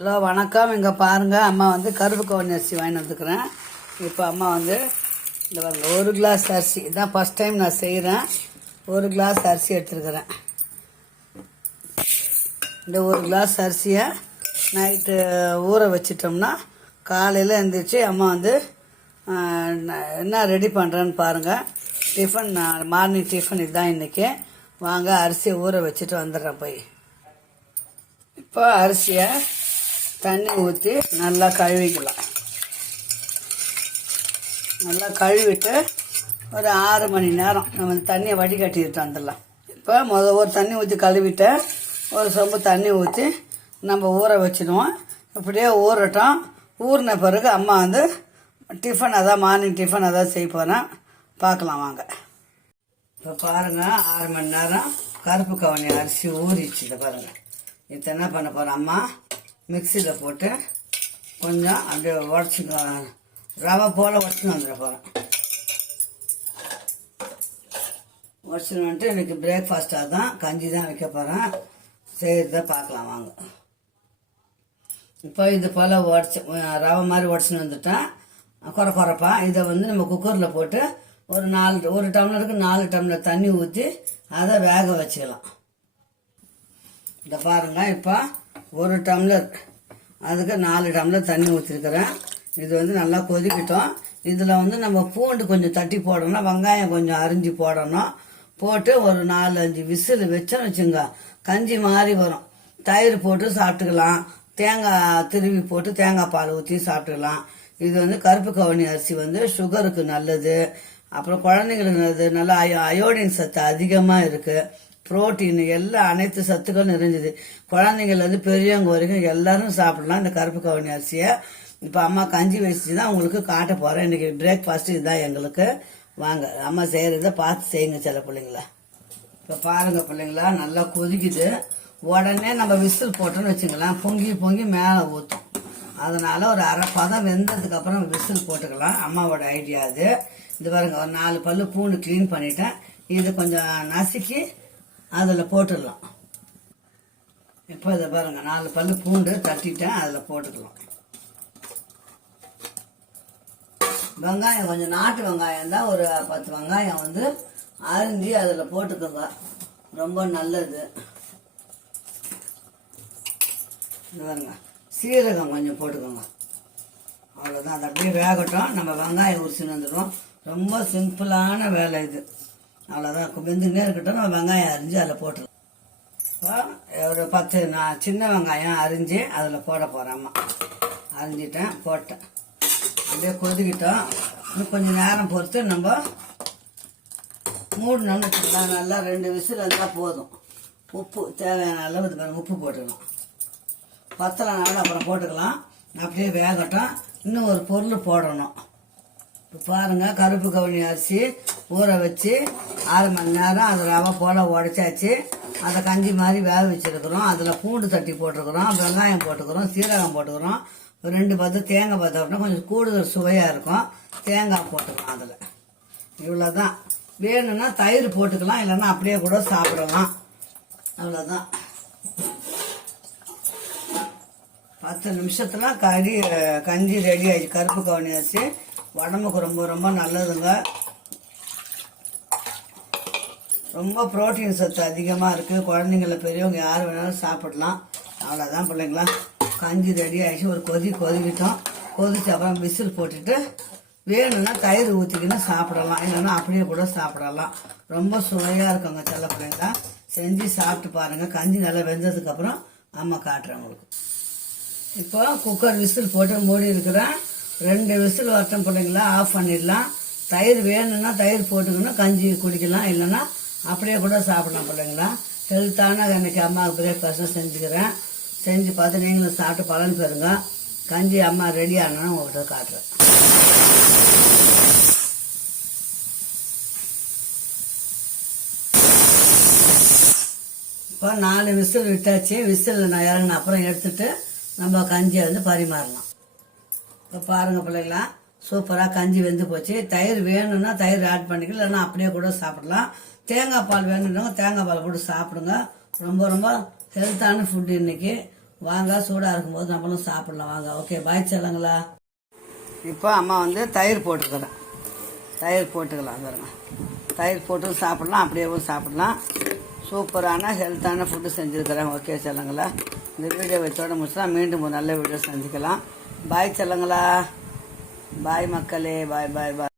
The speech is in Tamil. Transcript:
ஹலோ வணக்கம். இங்கே பாருங்கள், அம்மா வந்து கருப்பு கவுனி அரிசி வாங்கி வந்துக்கிறேன். இப்போ அம்மா வந்து இந்த பாருங்கள், 1 கிளாஸ் அரிசி இதான் ஃபஸ்ட் டைம் நான் செய்கிறேன். 1 கிளாஸ் அரிசி எடுத்துருக்கிறேன். இந்த 1 கிளாஸ் அரிசியை நைட்டு ஊற வச்சிட்டோம்னா காலையில் எழுந்திரிச்சு அம்மா வந்து என்ன ரெடி பண்ணுறேன்னு பாருங்கள். டிஃபன் மார்னிங் டிஃபன் இதுதான் இன்றைக்கி. வாங்க அரிசியை ஊற வச்சுட்டு வந்துடுறேன் போய். இப்போ அரிசியை தண்ணி ஊற்றி நல்லா கழுவிக்கலாம். நல்லா கழுவிட்டு ஒரு 6 மணி நேரம் நம்ம தண்ணியை வடிகட்டிட்டு வந்துடலாம். இப்போ ஒரு தண்ணி ஊற்றி கழுவிட்டு ஒரு சொம்பு தண்ணி ஊற்றி நம்ம ஊற வச்சிடுவோம். இப்படியே ஊறட்டும். ஊறின பிறகு அம்மா வந்து டிஃபன் அதான் மார்னிங் டிஃபன் அதான் செய்ய போகிறேன். பார்க்கலாம் வாங்க. இப்போ பாருங்கள், 6 மணி நேரம் கருப்பு கவுனி அரிசி ஊறிச்சு. இதை பாருங்கள். இப்போ என்ன பண்ண போகிறேன், அம்மா மிக்சியில் போட்டு கொஞ்சம் அப்படியே உடச்சி ரவை போல் உடச்சின்னு வந்துட போகிறேன். உடச்சின்னு வந்துட்டு இன்றைக்கி பிரேக்ஃபாஸ்ட்டாக தான் கஞ்சி தான் வைக்க போகிறேன். செய்கிறத பார்க்கலாம் வாங்க. இப்போ இது போல் உடச்சி ரவை மாதிரி உடச்சின்னு வந்துட்டேன். குறைப்பா இதை வந்து நம்ம குக்கரில் போட்டு ஒரு டம்ளருக்கு 4 டம்ளர் தண்ணி ஊற்றி அதை வேக வச்சுக்கலாம். இதை பாருங்கள், இப்போ 1 டம்ளர் அதுக்கு 4 டம்ளர் தண்ணி ஊற்றிருக்கிறேன். இது வந்து நல்லா கொதிக்கிட்டோம். இதில் வந்து நம்ம பூண்டு கொஞ்சம் தட்டி போடணும், வெங்காயம் கொஞ்சம் அரிஞ்சு போடணும். போட்டு ஒரு 4-5 விசில் வச்சோன்னு வச்சுங்க, கஞ்சி மாதிரி வரும். தயிர் போட்டு சாப்பிட்டுக்கலாம், தேங்காய் திருவி போட்டு தேங்காய் பால் ஊற்றி சாப்பிட்டுக்கலாம். இது வந்து கருப்பு கவுனி அரிசி வந்து சுகருக்கு நல்லது, அப்புறம் குழந்தைங்களுக்கு நல்லது. நல்லா அயோடின் சத்து அதிகமாக இருக்குது, புரோட்டீன் எல்லாம் அனைத்து சத்துக்களும் நிறைஞ்சது. குழந்தைங்கள்லேருந்து பெரியவங்க வரைக்கும் எல்லாரும் சாப்பிடலாம் இந்த கருப்பு கவுனி அரிசியை. இப்போ அம்மா கஞ்சி வச்சு தான் உங்களுக்கு காட்ட போகிறேன். இன்றைக்கி பிரேக்ஃபாஸ்ட்டு இதுதான் எங்களுக்கு. வாங்க அம்மா செய்கிறத பார்த்து செய்யுங்க சில பிள்ளைங்களா. இப்போ பாருங்கள் பிள்ளைங்களா, நல்லா கொதிக்குது. உடனே நம்ம விசில் போட்டோன்னு வச்சுக்கலாம், பொங்கி மேலே ஊற்றும். அதனால் ஒரு அரை பதம் வெந்ததுக்கப்புறம் விசில் போட்டுக்கலாம். அம்மாவோட ஐடியா அது. இது பாருங்க, ஒரு 4 பல்லு பூண்டு க்ளீன் பண்ணிட்டேன். இது கொஞ்சம் நசுக்கி அதில் போட்டுடலாம். இப்போ இதை பாருங்கள், 4 பல்லு பூண்டு தட்டிட்டேன், அதில் போட்டுக்கலாம். வெங்காயம் கொஞ்சம் நாட்டு வெங்காயம் தான், ஒரு 10 வெங்காயம் வந்து அரிஞ்சு அதில் போட்டுக்கோங்க, ரொம்ப நல்லது. இது பாருங்க, சீரகம் கொஞ்சம் போட்டுக்கோங்க. அவ்வளோதான். அது அப்படியே வேகட்டும். நம்ம வெங்காயம் உரிச்சுன்னு வந்துடும். ரொம்ப சிம்பிளான வேலை இது. அவ்வளோதான். வெந்துக்கிட்டே இருக்கட்டும். நம்ம வெங்காயம் அரிஞ்சு அதில் போட்டுடலாம். ஒரு 10 சின்ன வெங்காயம் அரிஞ்சு அதில் போட போகிறேன். அம்மா அரிஞ்சிட்டேன், போட்டேன். அப்படியே கொதிக்கிட்டோம். இன்னும் கொஞ்சம் நேரம் பொறுத்து நம்ம மூடணும்னு வச்சுக்கலாம். நல்லா 2 விசில் இருந்தால் போதும். உப்பு தேவையான அளவு இது உப்பு போட்டுக்கலாம். பத்தலைனாலும் அப்புறம் போட்டுக்கலாம். அப்படியே வேகட்டும். இன்னும் ஒரு பொருள் போடணும். இப்போ பாருங்கள், கருப்பு கவுனி அரிசி ஊற வச்சு 6 மணி நேரம் அது ரவை போல் உடைச்சாச்சு. அதை கஞ்சி மாதிரி வேக வச்சுருக்குறோம். அதில் பூண்டு தட்டி போட்டுருக்குறோம், வெங்காயம் போட்டுக்கிறோம், சீரகம் போட்டுக்கிறோம். 2 பத்து தேங்காய் பார்த்தோம்னா கொஞ்சம் கூடுதல் சுவையாக இருக்கும். தேங்காய் போட்டுக்கலாம் அதில். இவ்வளோதான். வேணும்னா தயிர் போட்டுக்கலாம், இல்லைன்னா அப்படியே கூட சாப்பிடலாம். அவ்வளோதான். 10 நிமிஷத்தில் கஞ்சி ரெடி ஆகிடுச்சு. கருப்பு கவுனி அரிசி உடம்புக்கு ரொம்ப ரொம்ப நல்லதுங்க. ரொம்ப புரோட்டீன் சத்து அதிகமாக இருக்குது. குழந்தைங்கள பெரியவங்க யார் வேணாலும் சாப்பிடலாம். அவ்வளோதான் பிள்ளைங்களா. கஞ்சி ரெடி ஆகிடுச்சு. ஒரு கொதிக்கிட்டோம். கொதிச்சு அப்புறம் விசில் போட்டுட்டு வேணும்னா தயிர் ஊற்றிக்கின்னு சாப்பிடலாம், இல்லைன்னா அப்படியே கூட சாப்பிடலாம். ரொம்ப சுவையாக இருக்குங்க செல்ல பிள்ளைங்களா. செஞ்சு சாப்பிட்டு பாருங்கள். கஞ்சி நல்லா வெந்ததுக்கப்புறம் அம்மா காட்டுறேன் உங்களுக்கு. இப்போ குக்கர் விசில் போட்டு மூடி இருக்கிறேன். 2 விசில் வரட்டும் பிள்ளைங்களா, ஆஃப் பண்ணிடலாம். தயிர் வேணும்னா தயிர் போட்டுக்கணும், கஞ்சி குடிக்கலாம், இல்லைன்னா அப்படியே கூட சாப்பிடலாம் பிள்ளைங்களா. ஹெல்த்தான எனக்கு அம்மாவுக்கு பிரேக்ஃபாஸ்ட்டும் செஞ்சுக்கிறேன். செஞ்சு பார்த்து நீங்களும் சாப்பிட்டு பலன் பெறுங்க. கஞ்சி அம்மா ரெடி ஆனோன்னு உங்கள்கிட்ட காட்டுறேன். இப்போ 4 விசில் விட்டாச்சு. விசில் நான் இறங்கின அப்புறம் எடுத்துட்டு நம்ம கஞ்சியை வந்து பரிமாறலாம். இப்போ பாருங்கள் பிள்ளைங்களா, சூப்பராக கஞ்சி வெந்து போச்சு. தயிர் வேணும்னா தயிர் ஆட் பண்ணிக்கலாம், இல்லைன்னா அப்படியே கூட சாப்பிடலாம். தேங்காய் பால் வேணுன்றவங்க தேங்காய் பால் போட்டு சாப்பிடுங்க. ரொம்ப ரொம்ப ஹெல்த்தான ஃபுட்டு இன்றைக்கி. வாங்க, சூடாக இருக்கும்போது நம்மளும் சாப்பிடலாம் வாங்க. ஓகே, பாய் செல்லங்களா. இப்போ அம்மா வந்து தயிர் போட்டுக்கிறேன். தயிர் போட்டுக்கலாம் பாருங்க. தயிர் போட்டு சாப்பிடலாம், அப்படியேவும் சாப்பிடலாம். சூப்பரான ஹெல்த்தான ஃபுட்டு செஞ்சுருக்கிறேன். ஓகே செல்லங்களா, இந்த வீடியோ வச்சோட முடிச்சுலாம். மீண்டும் ஒரு நல்ல வீடியோ சந்திக்கலாம். பாய் செல்லங்களா. பாய் மக்களே, பாய் பாய் பாய்.